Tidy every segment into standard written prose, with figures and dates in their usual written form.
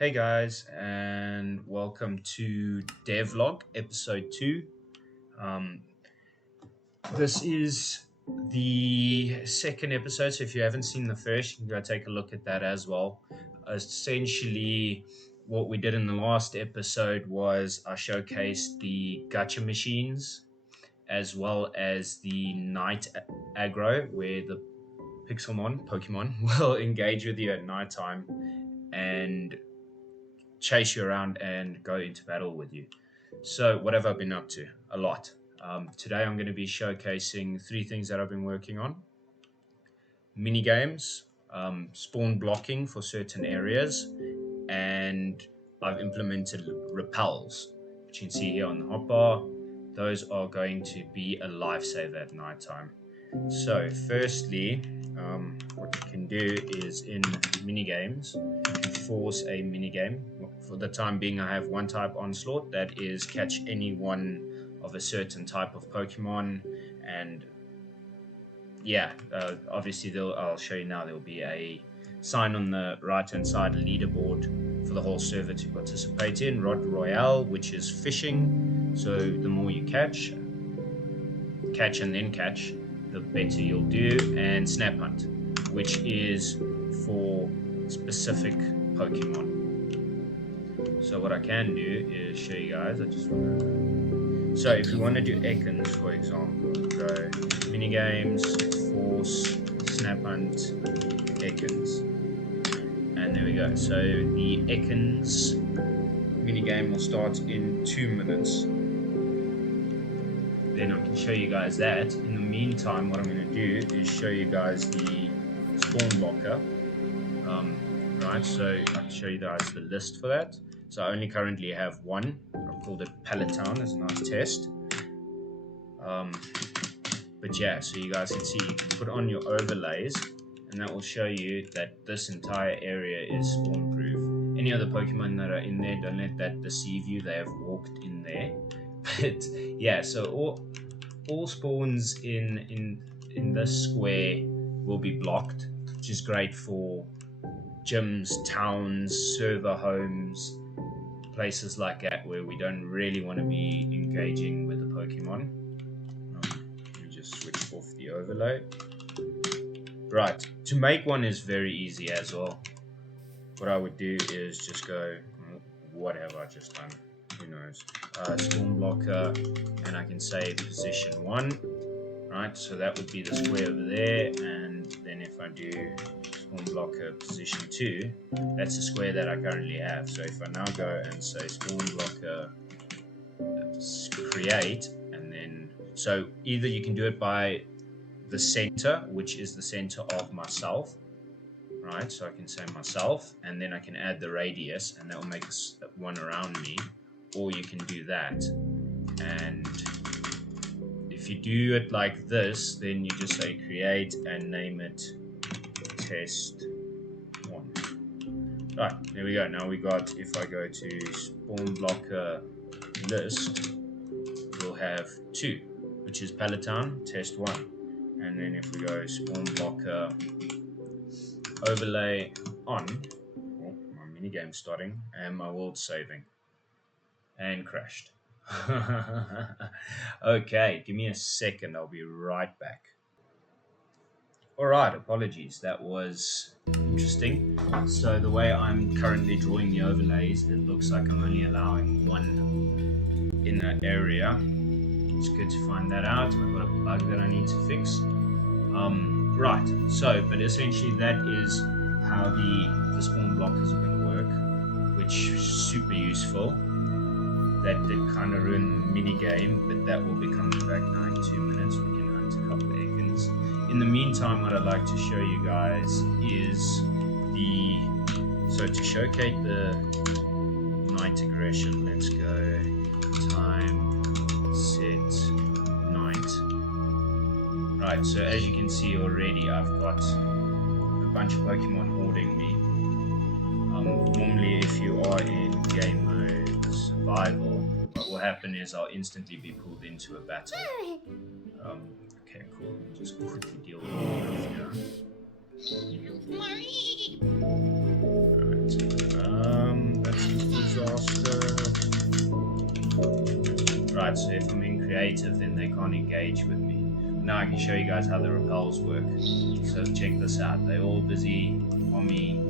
Hey guys, and welcome to Devlog episode 2. Um, this is the second episode, so if you haven't seen the first, you can go take a look at that as well. Essentially, what we did in the last episode was I showcased the gacha machines as well as the night aggro, where the Pokemon will engage with you at nighttime and chase you around and go into battle with you. So, what have I been up to? A lot. Today, I'm going to be showcasing three things that I've been working on: mini games, spawn blocking for certain areas, and I've implemented repels, which you can see here on the hotbar. Those are going to be a lifesaver at nighttime. So, firstly, what you can do is in mini games, force a mini game. For the time being, I have one type onslaught that is catch any one of a certain type of Pokemon, and obviously I'll show you now. There'll be a sign on the right hand side, a leaderboard for the whole server to participate in. Rod Royale, which is fishing, so the more you catch and then catch, the better you'll do. And Snap Hunt, which is for specific Pokemon. So what I can do is show you guys. So if we want to do Ekans, for example, go mini games, force, Snap Hunt, Ekans, and there we go. So the Ekans mini game will start in 2 minutes. Then I can show you guys that. In the meantime, what I'm going to do is show you guys the spawn blocker. Right, so I can show you guys the list for that. So I only currently have one. I've called it Peloton as a nice test. But yeah, so you guys can see, you can put on your overlays, and that will show you that this entire area is spawn proof. Any other Pokemon that are in there, don't let that deceive you. They have walked in there. But yeah, so all spawns in this square will be blocked, which is great for gyms, towns, server homes, places like that where we don't really want to be engaging with the Pokemon. Let me just switch off the overlay. Right, to make one is very easy as well. What I would do is just go, what have I just done? Who knows? Spawn blocker, and I can say position 1. Right, so that would be the square over there, and then if I do spawn blocker position 2, that's the square that I currently have. So if I now go and say spawn blocker create, and then so either you can do it by the center, which is the center of myself, right? So I can say myself, and then I can add the radius, and that will make one around me, or you can do that. And if you do it like this, then you just say create and name it test 1. Right, there we go. Now we got, if I go to spawn blocker list, we'll have 2, which is Peloton test 1. And then if we go spawn blocker overlay on, my minigame starting, and my world saving, and crashed. Okay, give me a second, I'll be right back. Alright, apologies, that was interesting. So the way I'm currently drawing the overlays, it looks like I'm only allowing one in that area. It's good to find that out. I've got a bug that I need to fix. Right, so, but essentially that is how the spawn blockers are going to work, which is super useful. That did kind of ruin the mini game, but that will be coming back now in 2 minutes. We can hunt a couple of Ekans. In the meantime, what I'd like to show you guys is so to showcase the night aggression, let's go time, set, night. Right, so as you can see already, I've got a bunch of Pokemon hoarding me. Normally, if you are in game mode survival, what will happen is I'll instantly be pulled into a battle. Okay, cool. Just quickly deal with it here. Right. side, so if I'm in creative, then they can't engage with me. Now I can show you guys how the repels work. So check this out. They're all busy on me.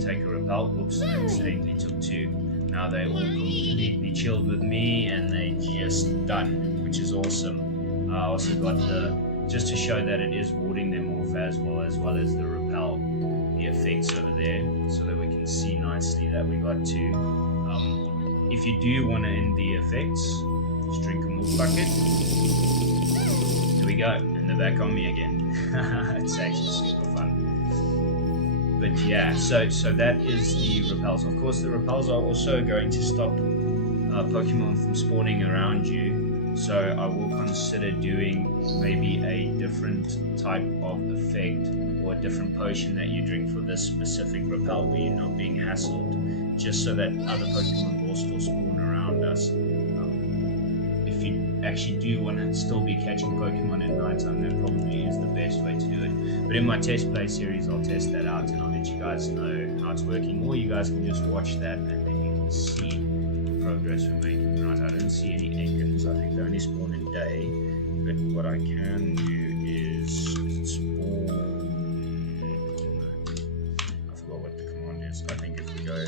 Take a repel. Oops, I accidentally took 2. Now they're all completely chilled with me, and they just done, which is awesome. I also got just to show that it is warding them off as well as the repel, the effects over there, so that we can see nicely that we got 2. If you do want to end the effects, just drink a milk bucket. There we go, and they're back on me again. It's actually super fun. But yeah, so that is the repels. Of course, the repels are also going to stop Pokemon from spawning around you. So I will consider doing maybe a different type of effect or a different potion that you drink for this specific repel where you're not being hassled, just so that other Pokemon will still spawn around us. If you actually do want to still be catching Pokemon at nighttime, that probably is the best way to do it. But in my test play series, I'll test that out and I'll let you guys know how it's working, or you guys can just watch that and then you can see the progress we're making. Right, I don't see any Ekans. I think they only spawn in day. But what I can do is spawn. I forgot what the command is. I think if we go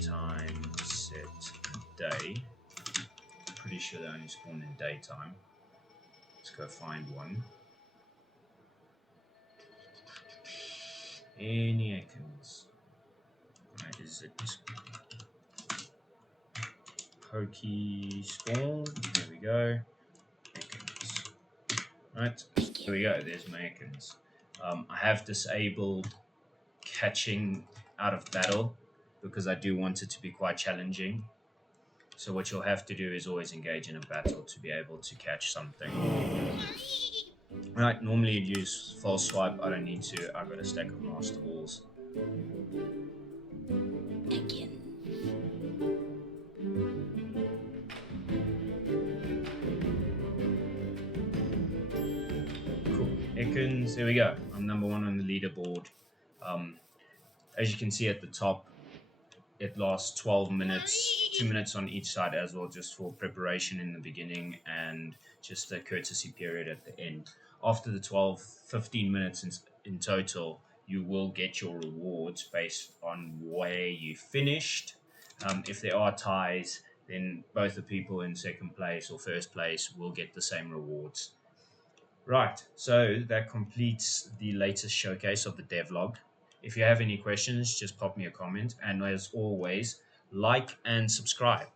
time set day, pretty sure they only spawn in daytime. Let's go find one. Any Ekans? Right, is it Pokey spawn? There we go. Ekans. Right, there we go. There's my Ekans. I have disabled catching out of battle because I do want it to be quite challenging. So what you'll have to do is always engage in a battle to be able to catch something. Right, normally you'd use false swipe. I don't need to. I've got a stack of master balls. Cool. Ekans, there we go. I'm number 1 on the leaderboard. As you can see at the top, it lasts 12 minutes, 2 minutes on each side as well, just for preparation in the beginning and just a courtesy period at the end. After the 15 minutes in total, you will get your rewards based on where you finished. If there are ties, then both the people in second place or first place will get the same rewards. Right, so that completes the latest showcase of the devlog. If you have any questions, just pop me a comment. And as always, like and subscribe.